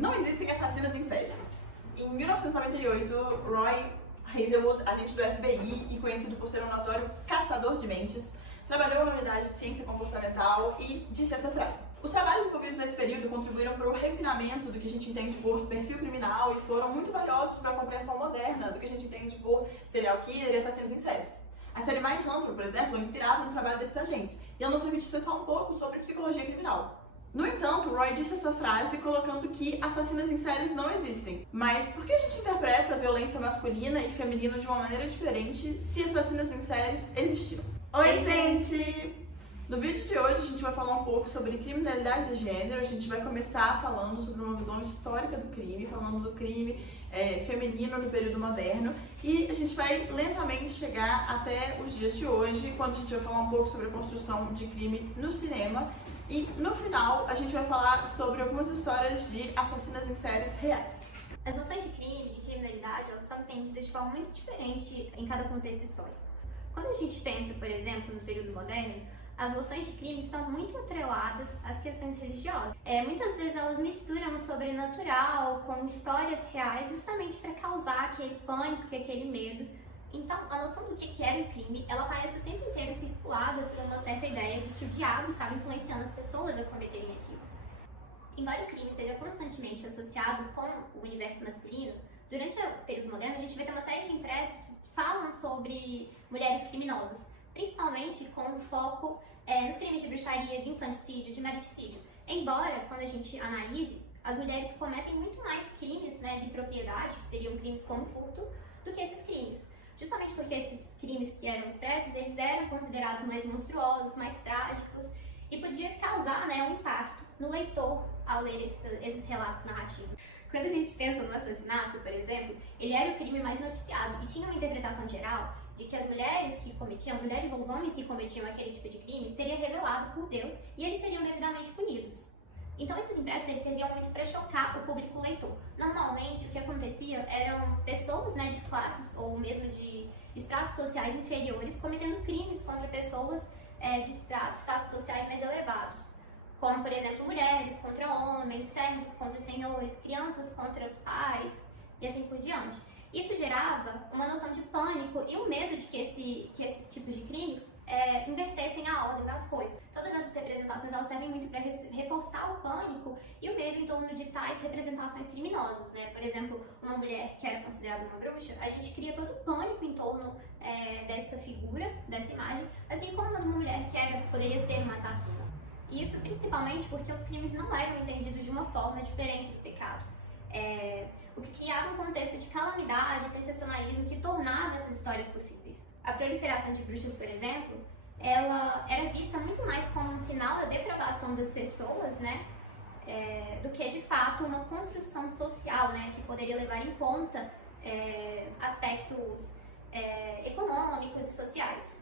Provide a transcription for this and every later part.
Não existem assassinas em série. Em 1998, Roy Hazelwood, agente do FBI e conhecido por ser um notório caçador de mentes, trabalhou na unidade de ciência comportamental e disse essa frase. Os trabalhos envolvidos nesse período contribuíram para o refinamento do que a gente entende por perfil criminal e foram muito valiosos para a compreensão moderna do que a gente entende por serial killer e assassinos em séries. A série Mindhunter, por exemplo, é inspirada no trabalho desses agentes e ela nos permite acessar um pouco sobre psicologia criminal. No entanto, Roy disse essa frase colocando que assassinas em séries não existem. Mas por que a gente interpreta a violência masculina e feminina de uma maneira diferente se assassinas em séries existiram? Oi, gente! No vídeo de hoje a gente vai falar um pouco sobre criminalidade de gênero. A gente vai começar falando sobre uma visão histórica do crime, falando do crime feminino no período moderno. E a gente vai lentamente chegar até os dias de hoje, quando a gente vai falar um pouco sobre a construção de crime no cinema. E no final a gente vai falar sobre algumas histórias de assassinas em séries reais. As noções de crime, de criminalidade, elas são entendidas de forma muito diferente em cada contexto histórico. Quando a gente pensa, por exemplo, no período moderno, as noções de crime estão muito atreladas às questões religiosas. Muitas vezes elas misturam o sobrenatural com histórias reais justamente para causar aquele pânico e aquele medo. Então, a noção do que era um crime, ela parece o tempo inteiro circulada por uma certa ideia de que o diabo estava influenciando as pessoas a cometerem aquilo. Embora o crime seja constantemente associado com o universo masculino, durante o período moderno a gente vai ter uma série de impressos que falam sobre mulheres criminosas, principalmente com foco nos crimes de bruxaria, de infanticídio, de mariticídio. Embora, quando a gente analise, as mulheres cometem muito mais crimes de propriedade, que seriam crimes como furto, do que esses crimes. Justamente porque esses crimes que eram expressos, eles eram considerados mais monstruosos, mais trágicos, e podia causar um impacto no leitor ao ler esses relatos narrativos. Quando a gente pensa no assassinato, por exemplo, ele era o crime mais noticiado e tinha uma interpretação geral de que as mulheres ou os homens que cometiam aquele tipo de crime, seria revelado por Deus e eles seriam devidamente punidos. Então esses impressos eles serviam muito para chocar o público leitor. Normalmente o que acontecia eram pessoas de classes ou mesmo de estratos sociais inferiores cometendo crimes contra pessoas de status sociais mais elevados. Como, por exemplo, mulheres contra homens, servos contra senhores, crianças contra os pais e assim por diante. Isso gerava uma noção de pânico e o medo de que esses tipos de crime invertessem a ordem das coisas. Todas essas representações elas servem muito para reforçar o pânico e o medo em torno de tais representações criminosas. Por exemplo, uma mulher que era considerada uma bruxa, a gente cria todo o pânico em torno dessa figura, dessa imagem, assim como uma mulher que poderia ser uma assassina. E isso principalmente porque os crimes não eram entendidos de uma forma diferente do pecado. O que criava um contexto de calamidade e sensacionalismo que tornava essas histórias possíveis. A proliferação de bruxas, por exemplo, ela era vista muito mais como um sinal da depravação das pessoas, do que de fato uma construção social, que poderia levar em conta aspectos econômicos e sociais.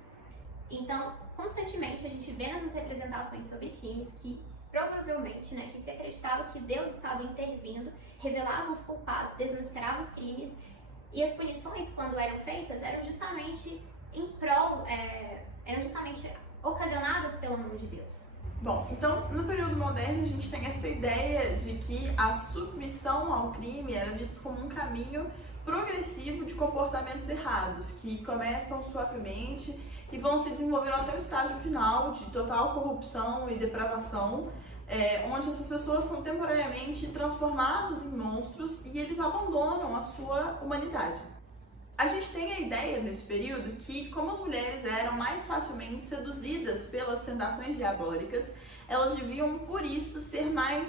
Então, constantemente a gente vê nessas representações sobre crimes que provavelmente, que se acreditava que Deus estava intervindo, revelava os culpados, desmascarava os crimes, e as punições, quando eram feitas, eram justamente ocasionadas pela mão de Deus. Bom, então no período moderno a gente tem essa ideia de que a submissão ao crime era visto como um caminho progressivo de comportamentos errados, que começam suavemente e vão se desenvolvendo até o estágio final de total corrupção e depravação, onde essas pessoas são temporariamente transformadas em monstros e eles abandonam a sua humanidade. A gente tem a ideia nesse período que, como as mulheres eram mais facilmente seduzidas pelas tentações diabólicas, elas deviam, por isso, ser mais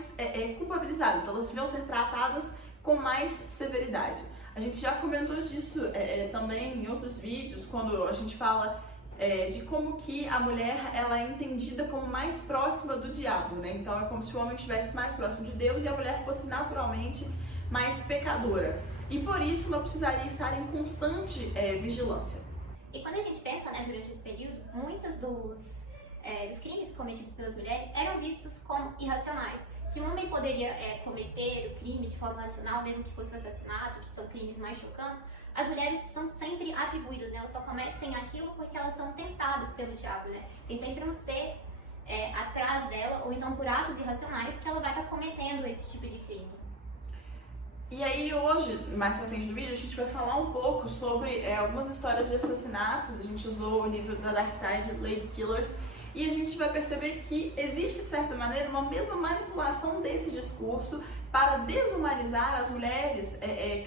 culpabilizadas, elas deviam ser tratadas com mais severidade. A gente já comentou disso também em outros vídeos, quando a gente fala de como que a mulher ela é entendida como mais próxima do diabo, Então é como se o homem estivesse mais próximo de Deus e a mulher fosse naturalmente mais pecadora. E por isso ela precisaria estar em constante vigilância. E quando a gente pensa, durante esse período, muitos dos crimes cometidos pelas mulheres eram vistos como irracionais. Se um homem poderia cometer o crime de forma racional, mesmo que fosse um assassinato, que são crimes mais chocantes, as mulheres são sempre atribuídas, elas só cometem aquilo porque elas são tentadas pelo diabo, Tem sempre um ser atrás dela, ou então por atos irracionais, que ela vai estar cometendo esse tipo de crime. E aí hoje, mais pra frente do vídeo, a gente vai falar um pouco sobre algumas histórias de assassinatos. A gente usou o livro da Dark Side, Lady Killers, e a gente vai perceber que existe, de certa maneira, uma mesma manipulação desse discurso para desumanizar as mulheres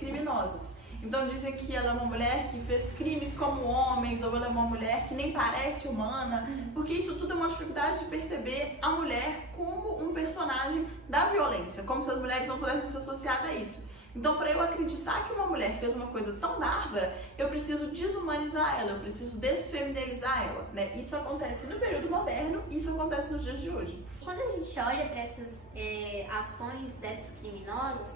criminosas. Então dizem que ela é uma mulher que fez crimes como homens, ou ela é uma mulher que nem parece humana, porque isso tudo é uma dificuldade de perceber a mulher como um personagem da violência, como se as mulheres não pudessem ser associadas a isso. Então, para eu acreditar que uma mulher fez uma coisa tão bárbara, eu preciso desumanizar ela, eu preciso desfeminilizar ela, né? Isso acontece no período moderno, isso acontece nos dias de hoje. Quando a gente olha para essas ações dessas criminosas,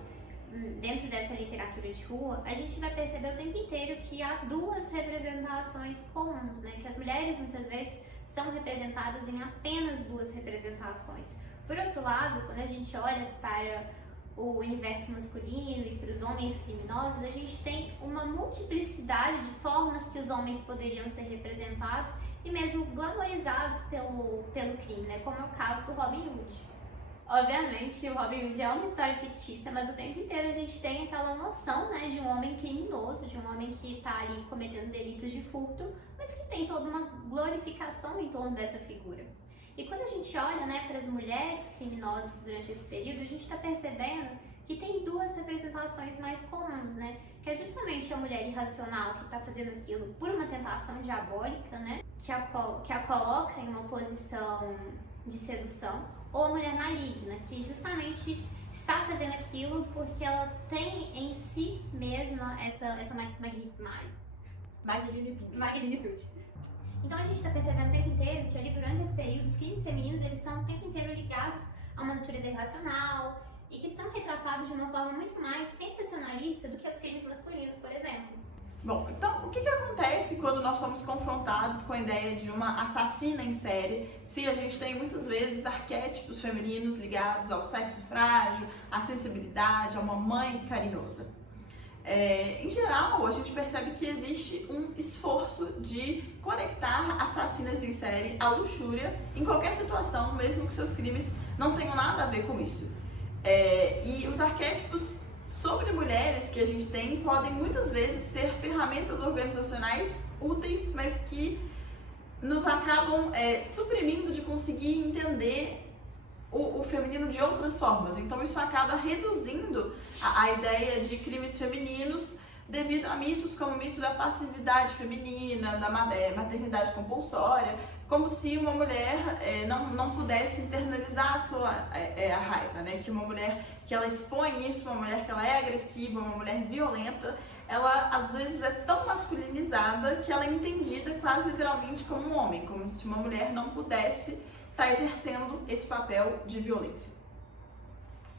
dentro dessa literatura de rua, a gente vai perceber o tempo inteiro que há duas representações comuns, né? Que as mulheres muitas vezes são representadas em apenas duas representações. Por outro lado, quando a gente olha para o universo masculino e para os homens criminosos, a gente tem uma multiplicidade de formas que os homens poderiam ser representados e mesmo glamorizados pelo crime, né? Como é o caso do Robin Hood. Obviamente, o Robin Hood é uma história fictícia, mas o tempo inteiro a gente tem aquela noção, né, de um homem criminoso, de um homem que está ali cometendo delitos de furto, mas que tem toda uma glorificação em torno dessa figura. E quando a gente olha, né, para as mulheres criminosas durante esse período, a gente está percebendo que tem duas representações mais comuns, né? Que é justamente a mulher irracional que está fazendo aquilo por uma tentação diabólica, né? Que a coloca em uma posição de sedução, ou a mulher maligna, que justamente está fazendo aquilo porque ela tem em si mesma essa magnitude. Então a gente está percebendo o tempo inteiro que ali durante esse período os crimes femininos eles são o tempo inteiro ligados a uma natureza irracional e que são retratados de uma forma muito mais sensacionalista do que os crimes masculinos, por exemplo. Bom, então o que acontece quando nós somos confrontados com a ideia de uma assassina em série, se a gente tem muitas vezes arquétipos femininos ligados ao sexo frágil, à sensibilidade, a uma mãe carinhosa? Em geral, a gente percebe que existe um esforço de conectar assassinas em série à luxúria em qualquer situação, mesmo que seus crimes não tenham nada a ver com isso. E os arquétipos sobre mulheres que a gente tem podem muitas vezes ser ferramentas organizacionais úteis, mas que nos acabam suprimindo de conseguir entender o feminino de outras formas. Então isso acaba reduzindo a ideia de crimes femininos devido a mitos como o mito da passividade feminina, da maternidade compulsória, como se uma mulher não pudesse internalizar a raiva, né? Que uma mulher que ela expõe isso, uma mulher que ela é agressiva, uma mulher violenta, ela às vezes é tão masculinizada que ela é entendida quase literalmente como um homem, como se uma mulher não pudesse estar exercendo esse papel de violência.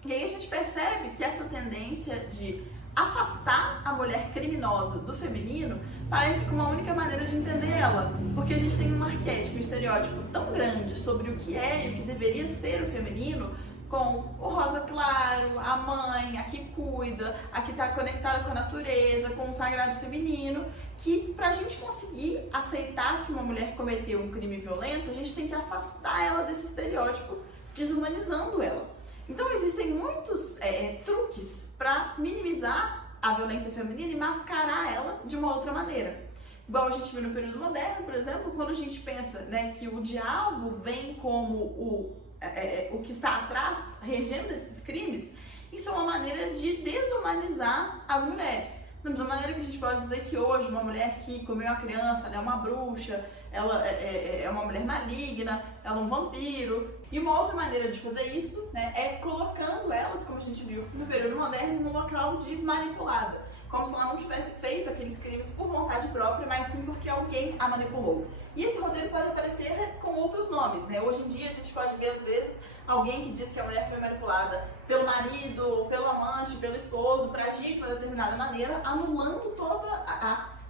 E aí a gente percebe que essa tendência de afastar a mulher criminosa do feminino parece que uma única maneira de entender ela, porque a gente tem um arquétipo, um estereótipo tão grande sobre o que é e o que deveria ser o feminino, com o rosa claro, a mãe, a que cuida, a que está conectada com a natureza, com o sagrado feminino, que pra gente conseguir aceitar que uma mulher cometeu um crime violento, a gente tem que afastar ela desse estereótipo, desumanizando ela. Então existem muitos truques para minimizar a violência feminina e mascarar ela de uma outra maneira. Igual a gente viu no período moderno, por exemplo, quando a gente pensa, né, que o diabo vem como o que está atrás, regendo esses crimes, isso é uma maneira de desumanizar as mulheres. Da mesma maneira que a gente pode dizer que hoje uma mulher que comeu uma criança, ela é uma bruxa, ela é uma mulher maligna, ela é um vampiro. E uma outra maneira de fazer isso, né, é colocando elas, como a gente viu no período moderno, num local de manipulada. Como se ela não tivesse feito aqueles crimes por vontade própria, mas sim porque alguém a manipulou. E esse roteiro pode aparecer com outros nomes, né? Hoje em dia a gente pode ver, às vezes, alguém que diz que a mulher foi manipulada pelo marido, pelo amante, pelo esposo, para agir de uma determinada maneira, anulando toda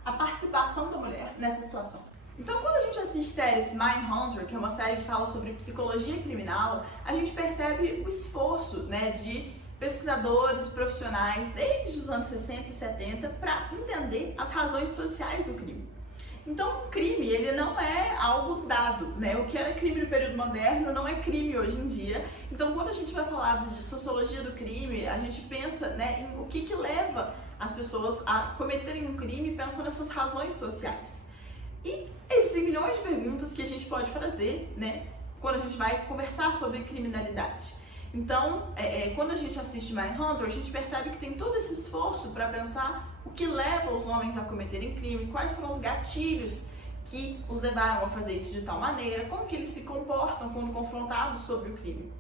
a participação da mulher nessa situação. Então, quando a gente assiste séries Mindhunter, que é uma série que fala sobre psicologia criminal, a gente percebe o esforço, né, de pesquisadores profissionais desde os anos 60 e 70 para entender as razões sociais do crime. Então, o crime, ele não é algo dado, né? O que era crime no período moderno não é crime hoje em dia. Então, quando a gente vai falar de sociologia do crime, a gente pensa, né, em o que leva as pessoas a cometerem um crime pensando nessas razões sociais. E existem milhões de perguntas que a gente pode fazer, né, quando a gente vai conversar sobre criminalidade. Então, quando a gente assiste Mindhunter, a gente percebe que tem todo esse esforço para pensar o que leva os homens a cometerem crime, quais foram os gatilhos que os levaram a fazer isso de tal maneira, como que eles se comportam quando confrontados sobre o crime.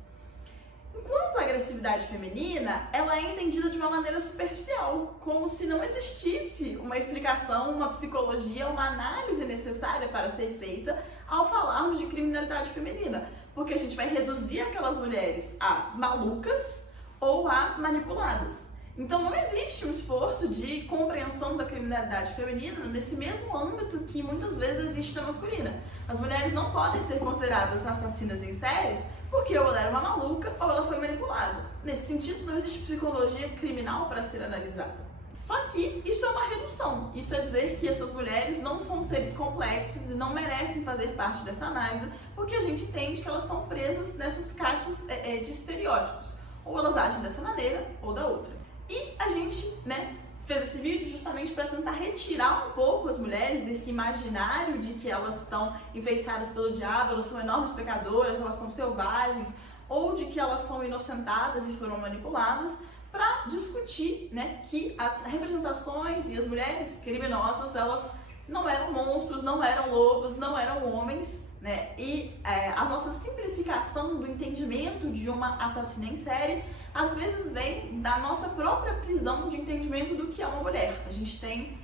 Enquanto a agressividade feminina, ela é entendida de uma maneira superficial, como se não existisse uma explicação, uma psicologia, uma análise necessária para ser feita ao falarmos de criminalidade feminina, porque a gente vai reduzir aquelas mulheres a malucas ou a manipuladas. Então não existe um esforço de compreensão da criminalidade feminina nesse mesmo âmbito que muitas vezes existe na masculina. As mulheres não podem ser consideradas assassinas em séries porque ou ela era uma maluca ou ela foi manipulada. Nesse sentido, não existe psicologia criminal para ser analisada. Só que isso é uma redução. Isso é dizer que essas mulheres não são seres complexos e não merecem fazer parte dessa análise, porque a gente entende que elas estão presas nessas caixas de estereótipos. Ou elas agem dessa maneira ou da outra. E a gente, né, fez esse vídeo justamente para tentar retirar um pouco as mulheres desse imaginário de que elas estão enfeitiçadas pelo diabo, elas são enormes pecadoras, elas são selvagens, ou de que elas são inocentadas e foram manipuladas, para discutir, né, que as representações e as mulheres criminosas, elas não eram monstros, não eram lobos, não eram homens, né, e a nossa simplificação do entendimento de uma assassina em série às vezes vem da nossa própria prisão de entendimento do que é uma mulher. A gente tem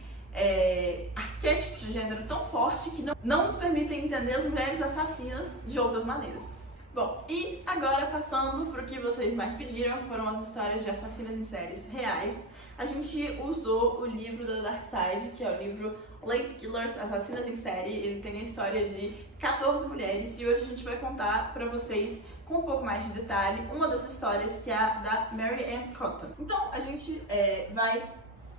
arquétipos de gênero tão forte que não nos permitem entender as mulheres assassinas de outras maneiras. Bom, e agora passando para o que vocês mais pediram, que foram as histórias de assassinas em séries reais, a gente usou o livro da Dark Side, que é o livro Lady Killers, Assassinas em Série. Ele tem a história de 14 mulheres e hoje a gente vai contar para vocês com um pouco mais de detalhe uma das histórias, que é a da Mary Ann Cotton. Então a gente vai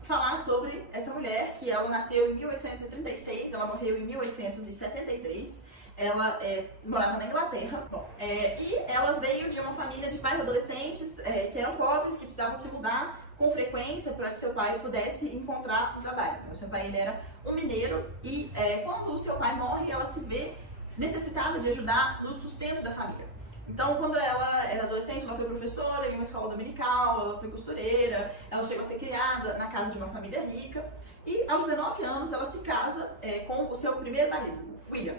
falar sobre essa mulher, que ela nasceu em 1836, ela morreu em 1873. Ela morava na Inglaterra. Bom, e ela veio de uma família de pais adolescentes que eram pobres, que precisavam se mudar com frequência para que seu pai pudesse encontrar um trabalho. O seu pai, ele era um mineiro e quando o seu pai morre, ela se vê necessitada de ajudar no sustento da família. Então, quando ela era adolescente, ela foi professora em uma escola dominical, ela foi costureira, ela chegou a ser criada na casa de uma família rica e aos 19 anos ela se casa com o seu primeiro marido, William.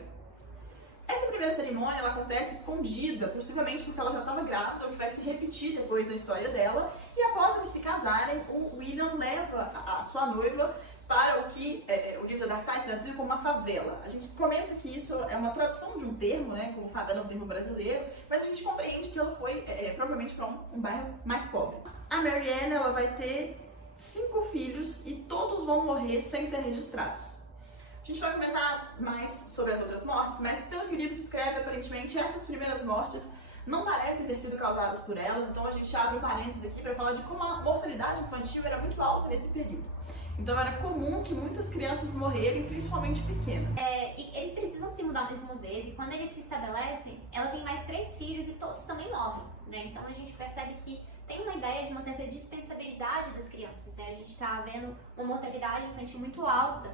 Essa primeira cerimônia ela acontece escondida, possivelmente porque ela já estava grávida, o que vai se repetir depois da história dela. E após eles se casarem, o William leva a sua noiva para o que o livro da Dark Side traduz como uma favela. A gente comenta que isso é uma tradução de um termo, né, como favela é um termo brasileiro, mas a gente compreende que ela foi provavelmente para um bairro mais pobre. A Mary Ann, ela vai ter 5 filhos e todos vão morrer sem ser registrados. A gente vai comentar mais sobre as outras mortes, mas pelo que o livro descreve, aparentemente essas primeiras mortes não parecem ter sido causadas por elas, então a gente abre um parênteses aqui para falar de como a mortalidade infantil era muito alta nesse período. Então era comum que muitas crianças morrerem, principalmente pequenas. E eles precisam se mudar mais uma vez, e quando eles se estabelecem, ela tem mais 3 filhos e todos também morrem, né? Então a gente percebe que tem uma ideia de uma certa dispensabilidade das crianças, né? A gente está vendo uma mortalidade infantil muito alta,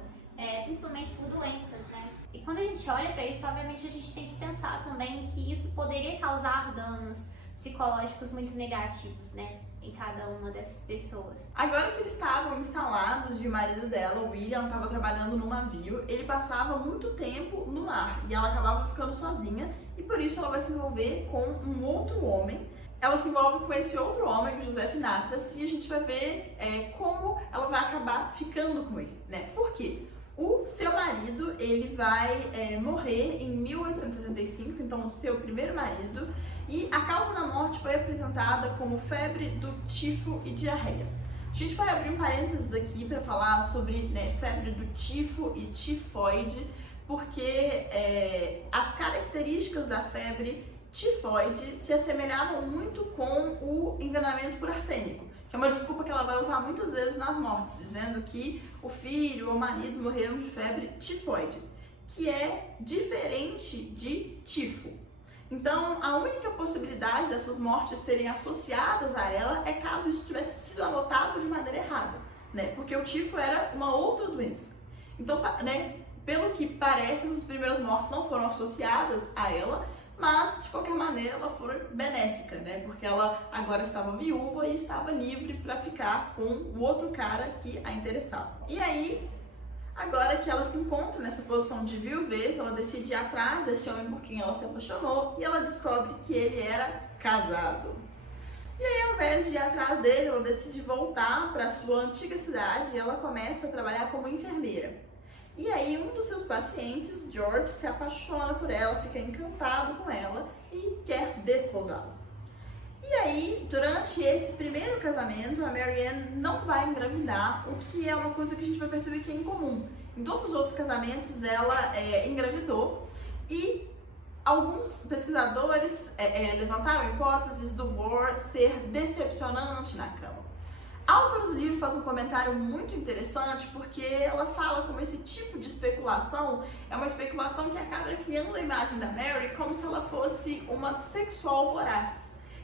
principalmente por doenças, né? E quando a gente olha para isso, obviamente a gente tem que pensar também que isso poderia causar danos psicológicos muito negativos, né, em cada uma dessas pessoas. Agora que eles estavam instalados e o marido dela, o William, estava trabalhando no navio, ele passava muito tempo no mar e ela acabava ficando sozinha e por isso ela vai se envolver com um outro homem. Ela se envolve com esse outro homem, o Joseph Natras, e a gente vai ver como ela vai acabar ficando com ele, né? Por quê? O seu marido, ele vai morrer em 1865, então o seu primeiro marido, e a causa da morte foi apresentada como febre do tifo e diarreia. A gente vai abrir um parênteses aqui para falar sobre febre do tifo e tifoide, porque as características da febre tifoide se assemelhavam muito com o envenenamento por arsênico, que é uma desculpa que ela vai usar muitas vezes nas mortes, dizendo que o filho ou o marido morreram de febre tifoide, que é diferente de tifo. Então, a única possibilidade dessas mortes serem associadas a ela é caso isso tivesse sido anotado de maneira errada, né? Porque o tifo era uma outra doença. Então, né, pelo que parece, as primeiras mortes não foram associadas a ela, mas de qualquer maneira ela foi benéfica, né? Porque ela agora estava viúva e estava livre para ficar com o outro cara que a interessava. E aí, agora que ela se encontra nessa posição de viuvez, ela decide ir atrás desse homem por quem ela se apaixonou e ela descobre que ele era casado. E aí, ao invés de ir atrás dele, ela decide voltar para sua antiga cidade e ela começa a trabalhar como enfermeira. E aí, um dos seus pacientes, George, se apaixona por ela, fica encantado com ela e quer desposá-la. E aí, durante esse primeiro casamento, a Marianne não vai engravidar, o que é uma coisa que a gente vai perceber que é incomum. Em todos os outros casamentos, ela engravidou e alguns pesquisadores levantaram hipóteses do Moore ser decepcionante na cama. A autora do livro faz um comentário muito interessante porque ela fala como esse tipo de especulação é uma especulação que acaba criando a imagem da Mary como se ela fosse uma sexual voraz,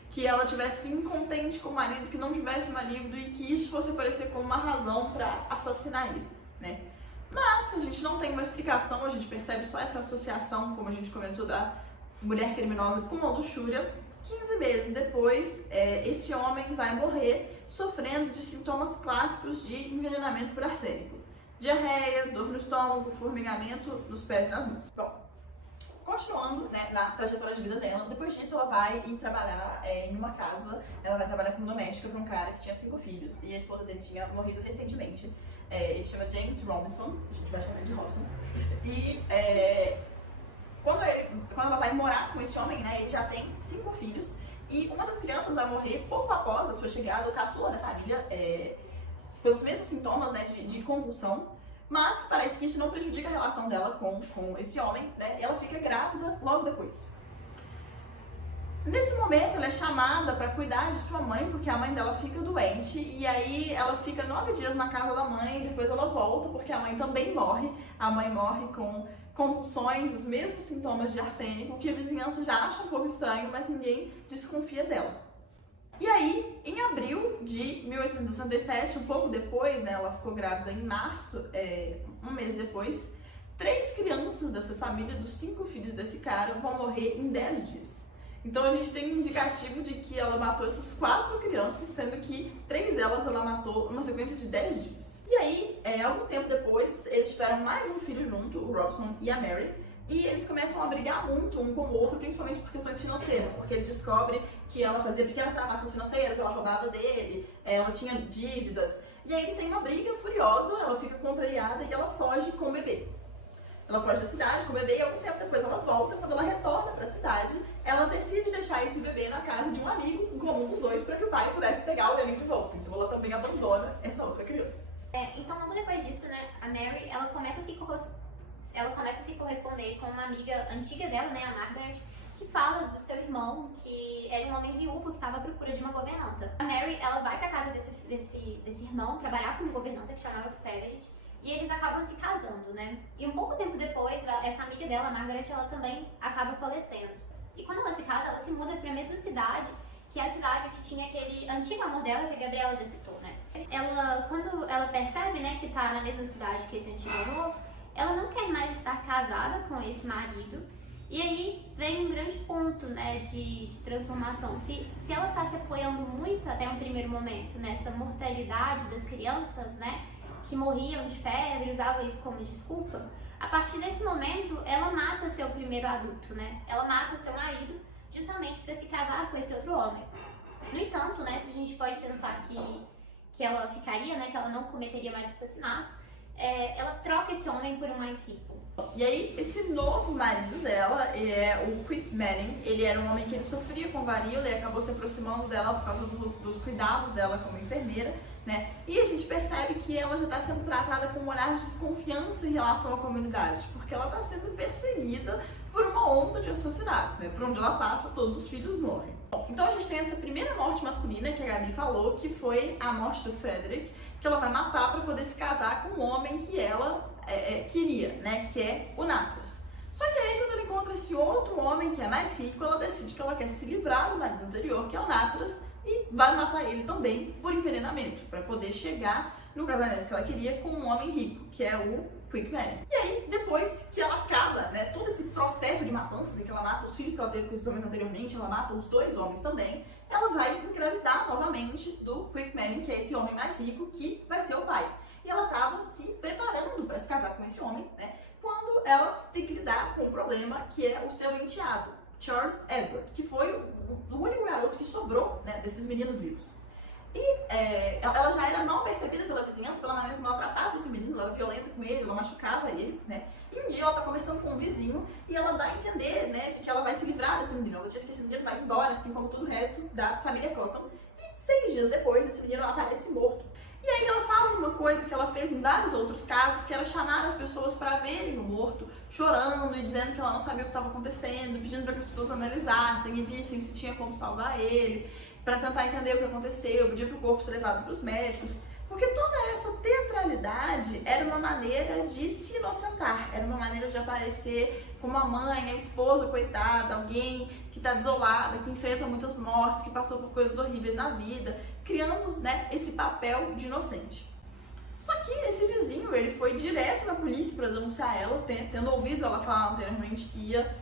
que ela tivesse incontente com o marido, que não tivesse marido e que isso fosse aparecer como uma razão para assassinar ele, né? Mas a gente não tem uma explicação, a gente percebe só essa associação, como a gente comentou, da mulher criminosa com a luxúria. 15 meses depois, esse homem vai morrer sofrendo de sintomas clássicos de envenenamento por arsênico. Diarreia, dor no estômago, formigamento nos pés e nas mãos. Bom, continuando, né, na trajetória de vida dela, depois disso ela vai ir trabalhar em uma casa, ela vai trabalhar como doméstica para um cara que tinha 5 filhos e a esposa dele tinha morrido recentemente. Ele chama James Robinson, a gente vai chamar ele de Robinson. E quando ela vai morar com esse homem, né, ele já tem 5 filhos e uma das crianças vai morrer pouco após a sua chegada, o caçula da família, pelos mesmos sintomas, né, de convulsão, mas parece que isso não prejudica a relação dela com esse homem, né, e ela fica grávida logo depois. Nesse momento, ela é chamada para cuidar de sua mãe, porque a mãe dela fica doente, e aí ela fica 9 dias na casa da mãe, depois ela volta, porque a mãe também morre. A mãe morre com convulsões, os mesmos sintomas de arsênico, que a vizinhança já acha um pouco estranho, mas ninguém desconfia dela. E aí, em abril de 1867, um pouco depois, né, ela ficou grávida em março, um mês depois, 3 crianças dessa família, dos 5 filhos desse cara, vão morrer em 10 dias. Então a gente tem um indicativo de que ela matou essas 4 crianças, sendo que 3 delas ela matou numa sequência de 10 dias. E aí, algum tempo depois, eles tiveram mais um filho junto, o Robson e a Mary, e eles começam a brigar muito um com o outro, principalmente por questões financeiras, porque ele descobre que ela fazia pequenas trapaças financeiras, ela roubava dele, ela tinha dívidas, e aí eles têm uma briga furiosa, ela fica contrariada e ela foge com o bebê. Ela foge da cidade com o bebê e algum tempo depois ela volta. Quando ela retorna para a cidade, ela decide deixar esse bebê na casa de um amigo em comum dos dois para que o pai pudesse pegar o neném de volta. Então ela também abandona essa outra criança. Então logo depois disso, né, a Mary, ela começa a se corresponder com uma amiga antiga dela, né, a Margaret, que fala do seu irmão, que era um homem viúvo que estava à procura de uma governanta. A Mary, ela vai para casa desse irmão trabalhar como governanta, que chamava Frederick, e eles acabam se casando, né? E um pouco tempo depois, essa amiga dela, a Margaret, ela também acaba falecendo. E quando ela se casa, ela se muda para a mesma cidade, que é a cidade que tinha aquele antigo amor dela, que a Gabriela já citou, né? Quando ela percebe, né, que tá na mesma cidade que esse antigo amor, ela não quer mais estar casada com esse marido. E aí vem um grande ponto, né, de transformação. Se ela tá se apoiando muito até um primeiro momento nessa mortalidade das crianças, né, que morriam de febre, usava isso como desculpa, a partir desse momento ela mata seu primeiro adulto, né? Ela mata o seu marido justamente para se casar com esse outro homem. No entanto, né, se a gente pode pensar que ela ficaria, né, que ela não cometeria mais assassinatos, ela troca esse homem por um mais rico. E aí, esse novo marido dela é o Quip Manning. Ele era um homem que ele sofria com varíola e acabou se aproximando dela por causa dos cuidados dela como enfermeira, né? E a gente percebe que ela já está sendo tratada com um olhar de desconfiança em relação à comunidade, porque ela está sendo perseguida por uma onda de assassinatos, né? Por onde ela passa, todos os filhos morrem. Bom, então a gente tem essa primeira morte masculina que a Gabi falou, que foi a morte do Frederick, que ela vai matar para poder se casar com o homem que ela queria, né, que é o Natras. Só que aí quando ela encontra esse outro homem que é mais rico, ela decide que ela quer se livrar do marido anterior, que é o Natras, e vai matar ele também por envenenamento, para poder chegar no casamento que ela queria com um homem rico, que é o Quick Manning. E aí, depois que ela acaba, né, todo esse processo de matanças, em que ela mata os filhos que ela teve com esses homens anteriormente, ela mata os 2 homens também, ela vai engravidar novamente do Quick Manning, que é esse homem mais rico, que vai ser o pai. E ela estava se preparando para se casar com esse homem, né, quando ela tem que lidar com um problema que é o seu enteado, Charles Edward, que foi o único garoto que sobrou, né, desses meninos vivos. E ela já era mal percebida pela vizinhança, pela maneira como ela tratava esse menino, ela era violenta com ele, ela machucava ele, né? E um dia ela tá conversando com um vizinho e ela dá a entender, né, de que ela vai se livrar desse menino. Ela diz que esse menino vai embora, assim como todo o resto da família Cotton. E 6 dias depois, esse menino aparece morto. E aí ela faz uma coisa que ela fez em vários outros casos, que era chamar as pessoas para verem o morto, chorando e dizendo que ela não sabia o que estava acontecendo, pedindo para que as pessoas analisassem e vissem se tinha como salvar ele, para tentar entender o que aconteceu, pedir para o corpo ser levado para os médicos, porque toda essa teatralidade era uma maneira de se inocentar, era uma maneira de aparecer como a mãe, a esposa, coitada, alguém que está desolada, que enfrenta muitas mortes, que passou por coisas horríveis na vida, criando, né, esse papel de inocente. Só que esse vizinho, ele foi direto na polícia para denunciar ela, tendo ouvido ela falar anteriormente que ia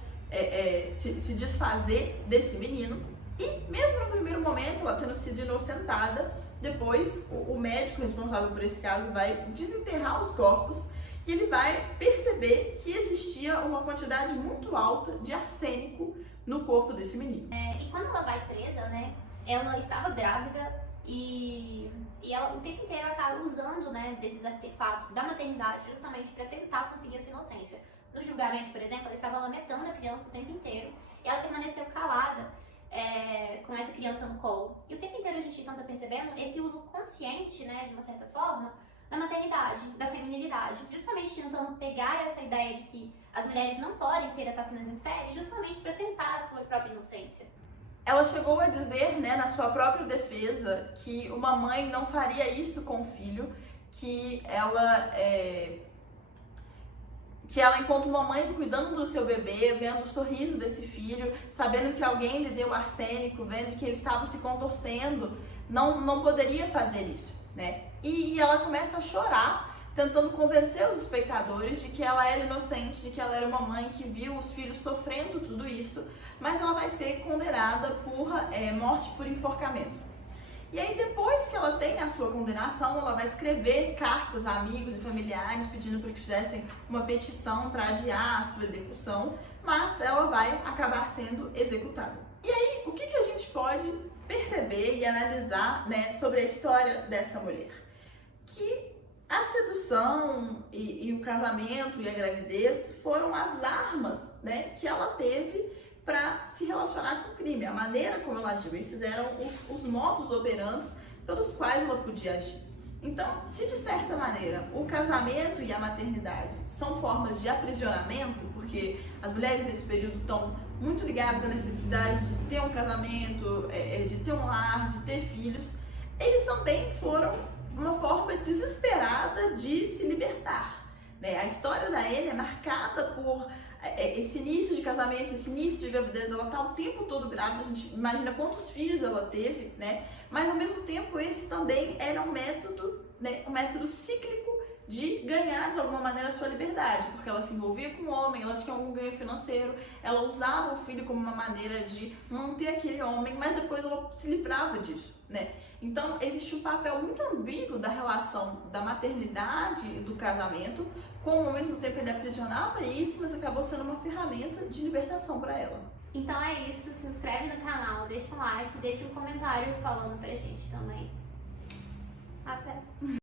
se desfazer desse menino. E mesmo no primeiro momento, ela tendo sido inocentada, depois o médico responsável por esse caso vai desenterrar os corpos e ele vai perceber que existia uma quantidade muito alta de arsênico no corpo desse menino. E quando ela vai presa, né, ela estava grávida e ela o tempo inteiro acaba usando, né, desses artefatos da maternidade justamente para tentar conseguir a sua inocência. No julgamento, por exemplo, ela estava lamentando a criança o tempo inteiro e ela permaneceu calada com essa criança no colo. E o tempo inteiro a gente então está percebendo esse uso consciente, né, de uma certa forma, da maternidade, da feminilidade, justamente tentando pegar essa ideia de que as mulheres não podem ser assassinas em série, justamente para tentar a sua própria inocência. Ela chegou a dizer, né, na sua própria defesa, que uma mãe não faria isso com o filho, que ela, enquanto uma mãe cuidando do seu bebê, vendo o sorriso desse filho, sabendo que alguém lhe deu arsênico, vendo que ele estava se contorcendo, não poderia fazer isso, né? E ela começa a chorar, tentando convencer os espectadores de que ela era inocente, de que ela era uma mãe que viu os filhos sofrendo tudo isso, mas ela vai ser condenada por morte por enforcamento. E aí, depois que ela tem a sua condenação, ela vai escrever cartas a amigos e familiares pedindo para que fizessem uma petição para adiar a sua execução, mas ela vai acabar sendo executada. E aí, o que a gente pode perceber e analisar, né, sobre a história dessa mulher? Que a sedução e o casamento e a gravidez foram as armas, né, que ela teve para se relacionar com o crime, a maneira como ela agiu. Esses eram os modus operantes pelos quais ela podia agir. Então, se de certa maneira o casamento e a maternidade são formas de aprisionamento, porque as mulheres desse período estão muito ligadas à necessidade de ter um casamento, de ter um lar, de ter filhos, eles também foram uma forma desesperada de se libertar, né? A história da Anne é marcada por esse início de casamento, esse início de gravidez. Ela tá o tempo todo grávida, a gente imagina quantos filhos ela teve, né? Mas ao mesmo tempo esse também era um método, né, um método cíclico de ganhar de alguma maneira a sua liberdade, porque ela se envolvia com o homem, ela tinha algum ganho financeiro, ela usava o filho como uma maneira de manter aquele homem, mas depois ela se livrava disso, né? Então existe um papel muito ambíguo da relação da maternidade e do casamento, como ao mesmo tempo ele aprisionava isso, mas acabou sendo uma ferramenta de libertação para ela. Então é isso, se inscreve no canal, deixa um like, deixa um comentário falando pra gente também. Até!